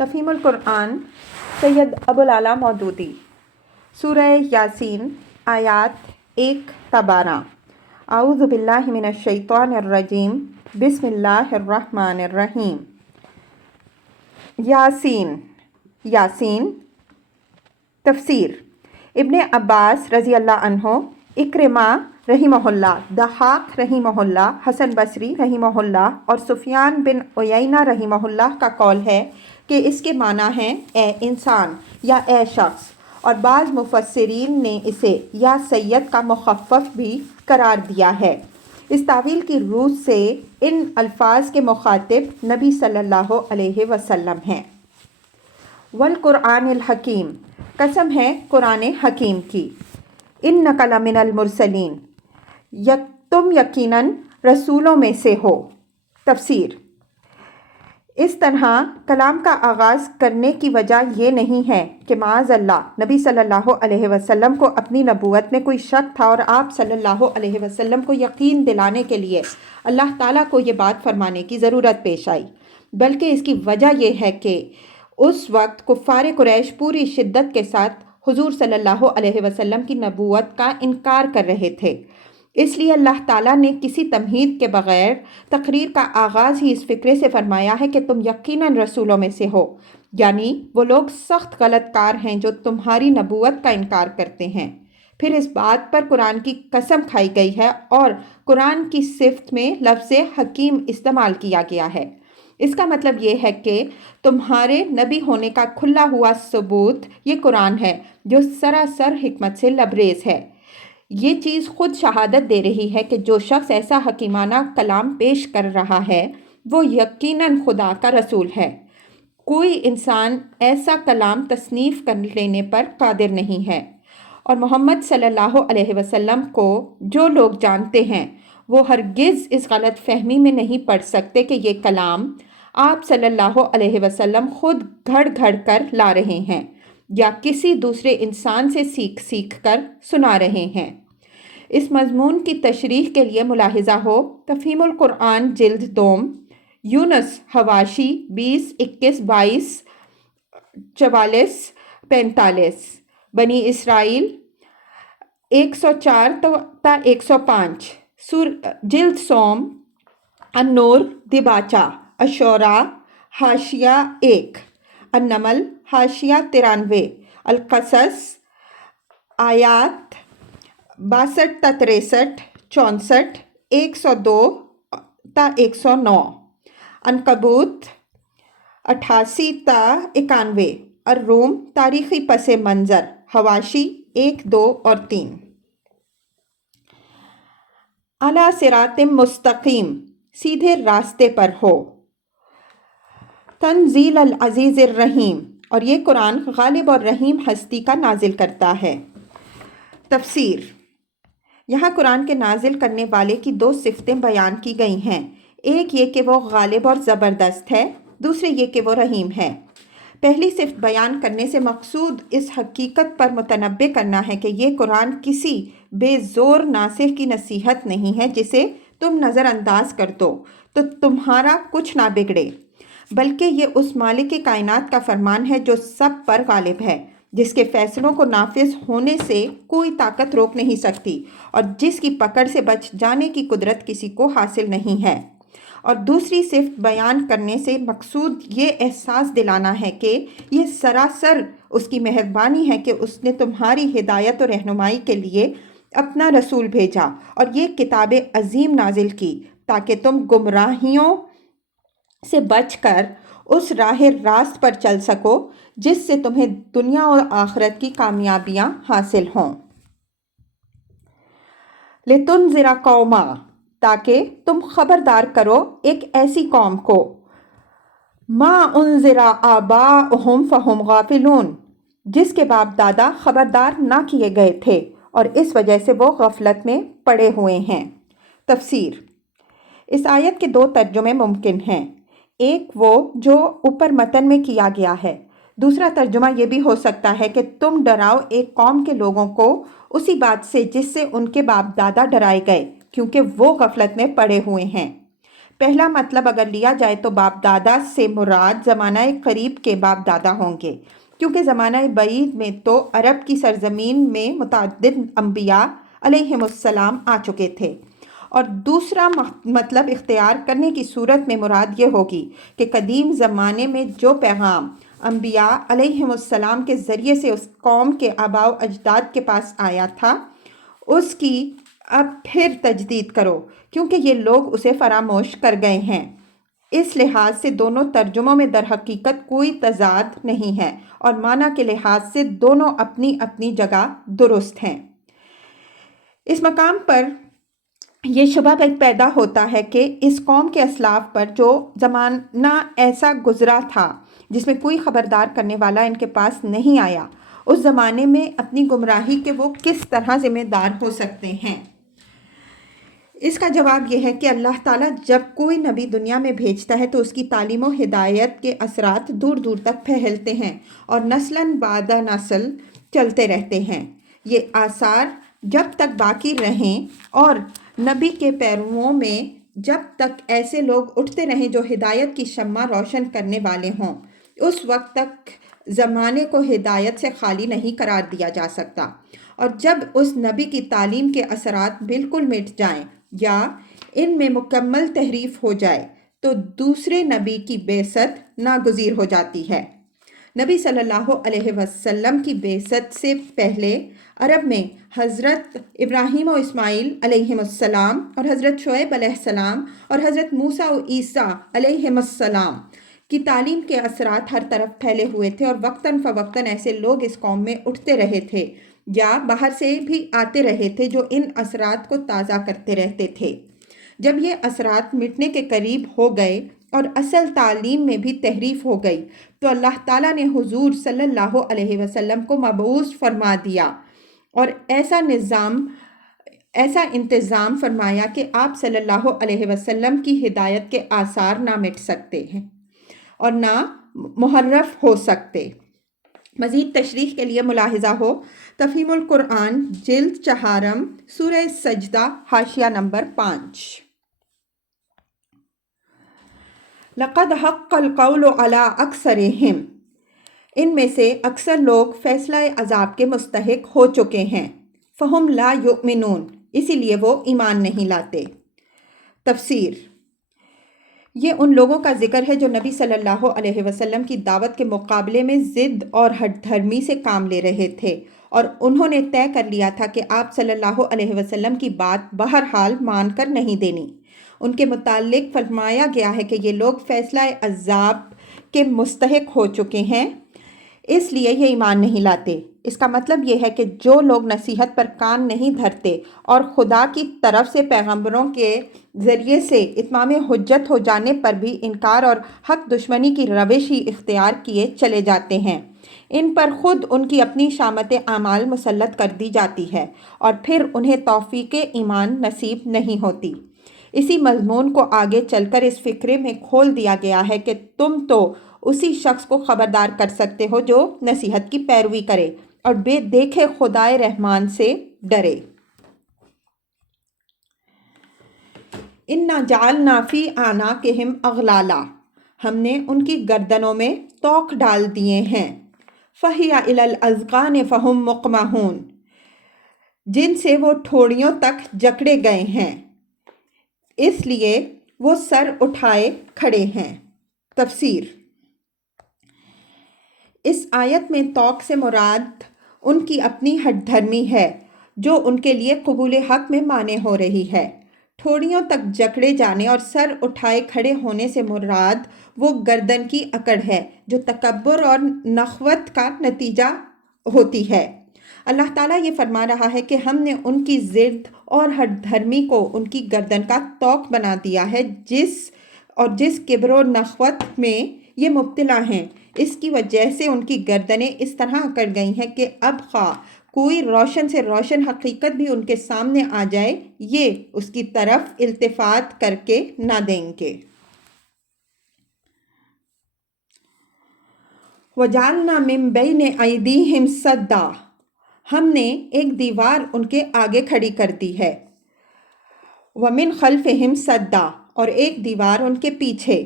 تفہیم القرآن سید ابوالعلا مودودی سورہ یاسین آیات 1 تا 12۔ اعوذ باللہ من الشیطان الرجیم بسم اللہ الرحمن الرحیم۔ یاسین تفسیر ابن عباس رضی اللہ عنہ، اکرمہ رحمہ اللہ، ضحاک رحمہ اللہ، حسن بصری رحمہ اللہ اور سفیان بن عیینہ رحمہ اللہ کا قول ہے کہ اس کے معنی ہیں اے انسان یا اے شخص، اور بعض مفسرین نے اسے یا سید کا مخفف بھی قرار دیا ہے۔ اس تعویل کی روح سے ان الفاظ کے مخاطب نبی صلی اللہ علیہ وسلم ہیں۔ والقرآن الحکیم، قسم ہے قرآن حکیم کی۔ انک لمن المرسلین، تم یقیناً رسولوں میں سے ہو۔ تفسیر، اس طرح کلام کا آغاز کرنے کی وجہ یہ نہیں ہے کہ معاذ اللہ نبی صلی اللہ علیہ وسلم کو اپنی نبوت میں کوئی شک تھا اور آپ صلی اللہ علیہ وسلم کو یقین دلانے کے لیے اللہ تعالیٰ کو یہ بات فرمانے کی ضرورت پیش آئی، بلکہ اس کی وجہ یہ ہے کہ اس وقت کفار قریش پوری شدت کے ساتھ حضور صلی اللہ علیہ وسلم کی نبوت کا انکار کر رہے تھے۔ اس لیے اللہ تعالیٰ نے کسی تمہید کے بغیر تقریر کا آغاز ہی اس فکرے سے فرمایا ہے کہ تم یقیناً رسولوں میں سے ہو، یعنی وہ لوگ سخت غلط کار ہیں جو تمہاری نبوت کا انکار کرتے ہیں۔ پھر اس بات پر قرآن کی قسم کھائی گئی ہے اور قرآن کی صفت میں لفظ حکیم استعمال کیا گیا ہے۔ اس کا مطلب یہ ہے کہ تمہارے نبی ہونے کا کھلا ہوا ثبوت یہ قرآن ہے جو سراسر حکمت سے لبریز ہے۔ یہ چیز خود شہادت دے رہی ہے کہ جو شخص ایسا حکیمانہ کلام پیش کر رہا ہے وہ یقیناً خدا کا رسول ہے۔ کوئی انسان ایسا کلام تصنیف کر لینے پر قادر نہیں ہے، اور محمد صلی اللہ علیہ وسلم کو جو لوگ جانتے ہیں وہ ہرگز اس غلط فہمی میں نہیں پڑ سکتے کہ یہ کلام آپ صلی اللہ علیہ وسلم خود گھڑ گھڑ کر لا رہے ہیں یا کسی دوسرے انسان سے سیکھ کر سنا رہے ہیں۔ اس مضمون کی تشریح کے لیے ملاحظہ ہو تفہیم القرآن جلد دوم، یونس حواشی 20 21 22 44 45، بنی اسرائیل 104 تا 105، جلد سوم، النور دیباچہ، الشعراء حاشیہ 1، النمل حاشیہ 93، القصص آیات 62 تا 63 64 102 تا 109، عنکبوت 88 تا 91، الروم تاریخی پس منظر، حواشی 1 2 اور 3۔ علی صراط مستقیم، سیدھے راستے پر ہو۔ تنزیل العزیز الرحیم، اور یہ قرآن غالب اور رحیم ہستی کا نازل کرتا ہے۔ تفسیر، یہاں قرآن کے نازل کرنے والے کی دو صفتیں بیان کی گئی ہیں، ایک یہ کہ وہ غالب اور زبردست ہے، دوسرے یہ کہ وہ رحیم ہے۔ پہلی صفت بیان کرنے سے مقصود اس حقیقت پر متنبہ کرنا ہے کہ یہ قرآن کسی بے زور ناسخ کی نصیحت نہیں ہے جسے تم نظر انداز کر دو تو تمہارا کچھ نہ بگڑے، بلکہ یہ اس مالک کائنات کا فرمان ہے جو سب پر غالب ہے، جس کے فیصلوں کو نافذ ہونے سے کوئی طاقت روک نہیں سکتی اور جس کی پکڑ سے بچ جانے کی قدرت کسی کو حاصل نہیں ہے۔ اور دوسری صفت بیان کرنے سے مقصود یہ احساس دلانا ہے کہ یہ سراسر اس کی مہربانی ہے کہ اس نے تمہاری ہدایت و رہنمائی کے لیے اپنا رسول بھیجا اور یہ کتاب عظیم نازل کی تاکہ تم گمراہیوں سے بچ کر اس راہ راست پر چل سکو جس سے تمہیں دنیا اور آخرت کی کامیابیاں حاصل ہوں۔ لِتُنذِرَ قَوْمًا، تاکہ تم خبردار کرو ایک ایسی قوم کو، مَا أُنذِرَ آبَاؤُهُمْ فَهُمْ غَافِلُونَ، جس کے باپ دادا خبردار نہ کیے گئے تھے اور اس وجہ سے وہ غفلت میں پڑے ہوئے ہیں۔ تفسیر، اس آیت کے دو ترجمے ممکن ہیں، ایک وہ جو اوپر متن میں کیا گیا ہے، دوسرا ترجمہ یہ بھی ہو سکتا ہے کہ تم ڈراؤ ایک قوم کے لوگوں کو اسی بات سے جس سے ان کے باپ دادا ڈرائے گئے کیونکہ وہ غفلت میں پڑے ہوئے ہیں۔ پہلا مطلب اگر لیا جائے تو باپ دادا سے مراد زمانہ قریب کے باپ دادا ہوں گے، کیونکہ زمانہ بعید میں تو عرب کی سرزمین میں متعدد انبیاء علیہم السلام آ چکے تھے۔ اور دوسرا مطلب اختیار کرنے کی صورت میں مراد یہ ہوگی کہ قدیم زمانے میں جو پیغام انبیاء علیہم السلام کے ذریعے سے اس قوم کے آباء و اجداد کے پاس آیا تھا، اس کی اب پھر تجدید کرو، کیونکہ یہ لوگ اسے فراموش کر گئے ہیں۔ اس لحاظ سے دونوں ترجموں میں در حقیقت کوئی تضاد نہیں ہے، اور معنی کے لحاظ سے دونوں اپنی اپنی جگہ درست ہیں۔ اس مقام پر یہ شبہ پیدا ہوتا ہے کہ اس قوم کے اسلاف پر جو زمانہ ایسا گزرا تھا جس میں کوئی خبردار کرنے والا ان کے پاس نہیں آیا، اس زمانے میں اپنی گمراہی کے وہ کس طرح ذمہ دار ہو سکتے ہیں؟ اس کا جواب یہ ہے کہ اللہ تعالیٰ جب کوئی نبی دنیا میں بھیجتا ہے تو اس کی تعلیم و ہدایت کے اثرات دور دور تک پھیلتے ہیں اور نسلاً بعد نسل چلتے رہتے ہیں۔ یہ آثار جب تک باقی رہیں اور نبی کے پیرووں میں جب تک ایسے لوگ اٹھتے رہیں جو ہدایت کی شمع روشن کرنے والے ہوں، اس وقت تک زمانے کو ہدایت سے خالی نہیں قرار دیا جا سکتا۔ اور جب اس نبی کی تعلیم کے اثرات بالکل مٹ جائیں یا ان میں مکمل تحریف ہو جائے تو دوسرے نبی کی بعثت ناگزیر ہو جاتی ہے۔ نبی صلی اللہ علیہ وسلم کی بعثت سے پہلے عرب میں حضرت ابراہیم و اسماعیل علیہم السلام اور حضرت شعیب علیہ السلام اور حضرت موسیٰ و عیسیٰ علیہم السلام کی تعلیم کے اثرات ہر طرف پھیلے ہوئے تھے، اور وقتاً فوقتاً ایسے لوگ اس قوم میں اٹھتے رہے تھے یا باہر سے بھی آتے رہے تھے جو ان اثرات کو تازہ کرتے رہتے تھے۔ جب یہ اثرات مٹنے کے قریب ہو گئے اور اصل تعلیم میں بھی تحریف ہو گئی تو اللہ تعالیٰ نے حضور صلی اللہ علیہ وسلم کو مبعوث فرما دیا اور ایسا انتظام فرمایا کہ آپ صلی اللہ علیہ وسلم کی ہدایت کے آثار نہ مٹ سکتے ہیں اور نہ محرف ہو سکتے۔ مزید تشریح کے لیے ملاحظہ ہو تفہیم القرآن جلد 4 سورہ سجدہ حاشیہ نمبر 5۔ لقد حق القول علی اکثرہم، ان میں سے اکثر لوگ فیصلہ عذاب کے مستحق ہو چکے ہیں۔ فہم لا یؤمنون، اسی لیے وہ ایمان نہیں لاتے۔ تفسیر: یہ ان لوگوں کا ذکر ہے جو نبی صلی اللہ علیہ وسلم کی دعوت کے مقابلے میں ضد اور ہٹ دھرمی سے کام لے رہے تھے، اور انہوں نے طے کر لیا تھا کہ آپ صلی اللہ علیہ وسلم کی بات بہرحال مان کر نہیں دینی۔ ان کے متعلق فرمایا گیا ہے کہ یہ لوگ فیصلہ عذاب کے مستحق ہو چکے ہیں، اس لیے یہ ایمان نہیں لاتے۔ اس کا مطلب یہ ہے کہ جو لوگ نصیحت پر کان نہیں دھرتے اور خدا کی طرف سے پیغمبروں کے ذریعے سے اتمام حجت ہو جانے پر بھی انکار اور حق دشمنی کی روش ہی اختیار کیے چلے جاتے ہیں، ان پر خود ان کی اپنی شامت اعمال مسلط کر دی جاتی ہے اور پھر انہیں توفیق ایمان نصیب نہیں ہوتی۔ اسی مضمون کو آگے چل کر اس فقرے میں کھول دیا گیا ہے کہ تم تو اسی شخص کو خبردار کر سکتے ہو جو نصیحت کی پیروی کرے اور بے دیکھے خدائے رحمان سے ڈرے۔ اِنَّا جَعَلْنَا فِي أَعْنَاقِهِمْ أَغْلَالًا، ہم نے ان کی گردنوں میں توق ڈال دیے ہیں۔ فَهِيَ إِلَى الْأَذْقَانِ فَهُمْ مُقْمَحُونَ، جن سے وہ ٹھوڑیوں تک جکڑے گئے ہیں، اس لیے وہ سر اٹھائے کھڑے ہیں۔ تفسیر: اس آیت میں توق سے مراد ان کی اپنی ہٹ دھرمی ہے جو ان کے لیے قبول حق میں مانع ہو رہی ہے۔ ٹھوڑیوں تک جکڑے جانے اور سر اٹھائے کھڑے ہونے سے مراد وہ گردن کی اکڑ ہے جو تکبر اور نخوت کا نتیجہ ہوتی ہے۔ اللہ تعالیٰ یہ فرما رہا ہے کہ ہم نے ان کی ضد اور ہٹ دھرمی کو ان کی گردن کا توق بنا دیا ہے، جس کبر و نخوت میں یہ مبتلا ہیں، اس کی وجہ سے ان کی گردنیں اس طرح اکڑ گئی ہیں کہ اب خواہ کوئی روشن سے روشن حقیقت بھی ان کے سامنے آ جائے، یہ اس کی طرف التفات کر کے نہ دیں گے۔ وَجَعَلْنَا مِن بَيْنِ أَيْدِيهِمْ سَدًّا، ہم نے ایک دیوار ان کے آگے کھڑی کر دی ہے۔ وَمِن خَلْفِهِمْ سَدًّا، اور ایک دیوار ان کے پیچھے،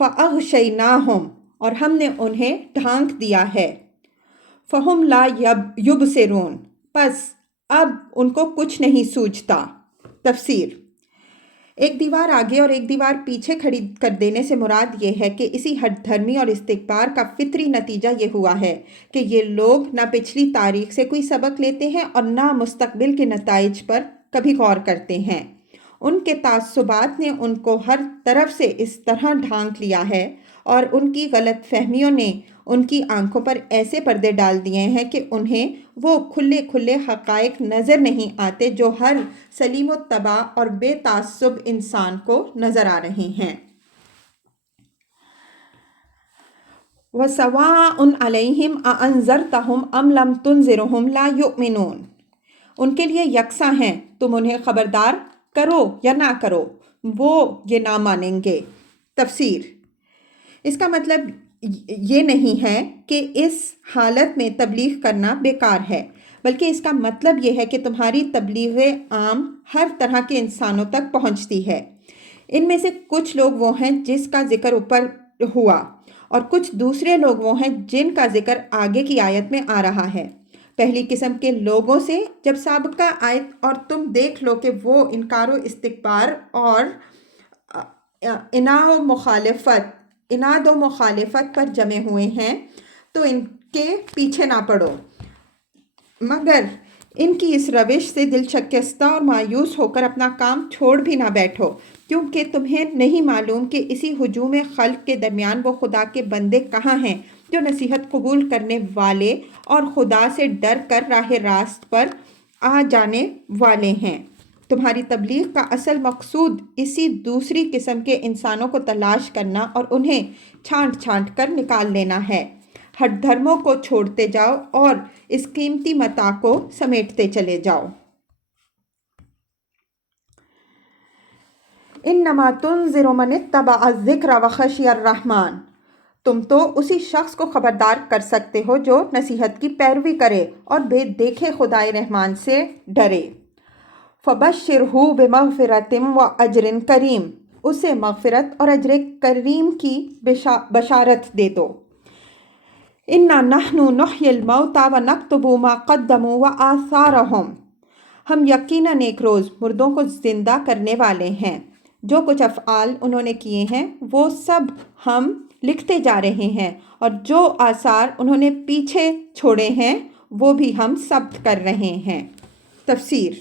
فَأَغْشَيْنَاهُمْ اور ہم نے انہیں ڈھانک دیا ہے، فَهُمْ لَا يُبْصِرُونَ پس اب ان کو کچھ نہیں سوچتا۔ تفسیر: ایک دیوار آگے اور ایک دیوار پیچھے کھڑی کر دینے سے مراد یہ ہے کہ اسی ہٹ دھرمی اور استکبار کا فطری نتیجہ یہ ہوا ہے کہ یہ لوگ نہ پچھلی تاریخ سے کوئی سبق لیتے ہیں اور نہ مستقبل کے نتائج پر کبھی غور کرتے ہیں۔ ان کے تعصبات نے ان کو ہر طرف سے اس طرح ڈھانک لیا ہے اور ان کی غلط فہمیوں نے ان کی آنکھوں پر ایسے پردے ڈال دیے ہیں کہ انہیں وہ کھلے کھلے حقائق نظر نہیں آتے جو ہر سلیم الطبع اور بے تعصب انسان کو نظر آ رہے ہیں۔ وَسَوَاءٌ عَلَيْهِمْ أَأَنذَرْتَهُمْ أَمْ لَمْ تُنذِرْهُمْ لَا يُؤْمِنُونَ ان کے لیے یکساں ہیں، تم انہیں خبردار کرو یا نہ کرو، وہ یہ نہ مانیں گے۔ تفسیر: اس کا مطلب یہ نہیں ہے کہ اس حالت میں تبلیغ کرنا بیکار ہے، بلکہ اس کا مطلب یہ ہے کہ تمہاری تبلیغ عام ہر طرح کے انسانوں تک پہنچتی ہے۔ ان میں سے کچھ لوگ وہ ہیں جس کا ذکر اوپر ہوا، اور کچھ دوسرے لوگ وہ ہیں جن کا ذکر آگے کی آیت میں آ رہا ہے۔ پہلی قسم کے لوگوں سے جب سابقہ آیت اور تم دیکھ لو کہ وہ انکار و استکبار اور عناد و مخالفت پر جمے ہوئے ہیں تو ان کے پیچھے نہ پڑو، مگر ان کی اس روش سے دل شکستہ اور مایوس ہو کر اپنا کام چھوڑ بھی نہ بیٹھو، کیونکہ تمہیں نہیں معلوم کہ اسی ہجوم خلق کے درمیان وہ خدا کے بندے کہاں ہیں جو نصیحت قبول کرنے والے اور خدا سے ڈر کر راہ راست پر آ جانے والے ہیں۔ تمہاری تبلیغ کا اصل مقصود اسی دوسری قسم کے انسانوں کو تلاش کرنا اور انہیں چھانٹ چھانٹ کر نکال لینا ہے۔ ہٹ دھرموں کو چھوڑتے جاؤ اور اس قیمتی متاع کو سمیٹتے چلے جاؤ۔ انما تنذر من اتبع الذکر وخشی الرحمن تم تو اسی شخص کو خبردار کر سکتے ہو جو نصیحت کی پیروی کرے اور بے دیکھے خدائے رحمان سے ڈرے۔ فبشرہ بمغفرۃ واجر کریم اسے مغفرت اور اجر کریم کی بشارت دے دو۔ انا نحن نحیی الموتى ونکتب ما قدموا وآثارهم ہم یقیناً ایک روز مردوں کو زندہ کرنے والے ہیں، جو کچھ افعال انہوں نے کیے ہیں وہ سب ہم لکھتے جا رہے ہیں، اور جو آثار انہوں نے پیچھے چھوڑے ہیں وہ بھی ہم ثبت کر رہے ہیں۔ تفسیر: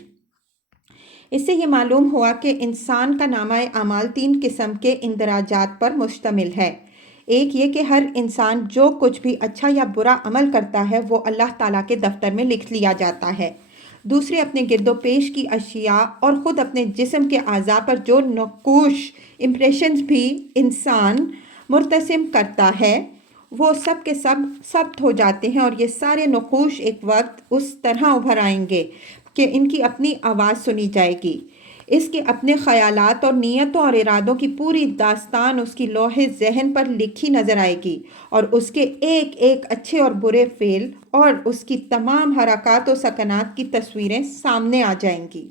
اس سے یہ معلوم ہوا کہ انسان کا نامہ اعمال 3 قسم کے اندراجات پر مشتمل ہے۔ ایک یہ کہ ہر انسان جو کچھ بھی اچھا یا برا عمل کرتا ہے وہ اللہ تعالیٰ کے دفتر میں لکھ لیا جاتا ہے۔ دوسرے اپنے گرد و پیش کی اشیاء اور خود اپنے جسم کے اعضاء پر جو نقوش امپریشنز بھی انسان مرتسم کرتا ہے وہ سب کے سب ثبت ہو جاتے ہیں، اور یہ سارے نقوش ایک وقت اس طرح ابھر آئیں گے کہ ان کی اپنی آواز سنی جائے گی۔ اس کے اپنے خیالات اور نیتوں اور ارادوں کی پوری داستان اس کی لوح ذہن پر لکھی نظر آئے گی، اور اس کے ایک ایک اچھے اور برے فعل اور اس کی تمام حرکات و سکنات کی تصویریں سامنے آ جائیں گی۔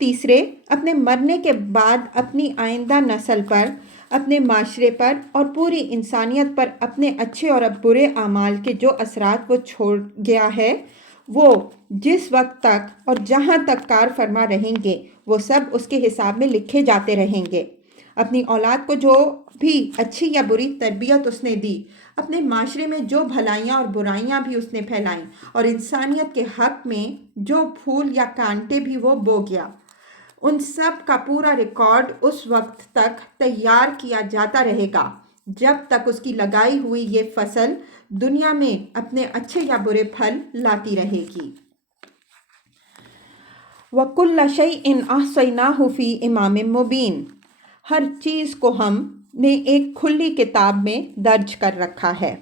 تیسرے، اپنے مرنے کے بعد اپنی آئندہ نسل پر، اپنے معاشرے پر اور پوری انسانیت پر اپنے اچھے اور برے اعمال کے جو اثرات وہ چھوڑ گیا ہے وہ جس وقت تک اور جہاں تک کار فرما رہیں گے وہ سب اس کے حساب میں لکھے جاتے رہیں گے۔ اپنی اولاد کو جو بھی اچھی یا بری تربیت اس نے دی، اپنے معاشرے میں جو بھلائیاں اور برائیاں بھی اس نے پھیلائیں، اور انسانیت کے حق میں جو پھول یا کانٹے بھی وہ بو گیا، ان سب کا پورا ریکارڈ اس وقت تک تیار کیا جاتا رہے گا جب تک اس کی لگائی ہوئی یہ فصل دنیا میں اپنے اچھے یا برے پھل لاتی رہے گی۔ وَكُلَّ شَيْءٍ أَحْصَيْنَاهُ فِي إِمَامٍ مُبِينٍ ہر چیز کو ہم نے ایک کھلی کتاب میں درج کر رکھا ہے۔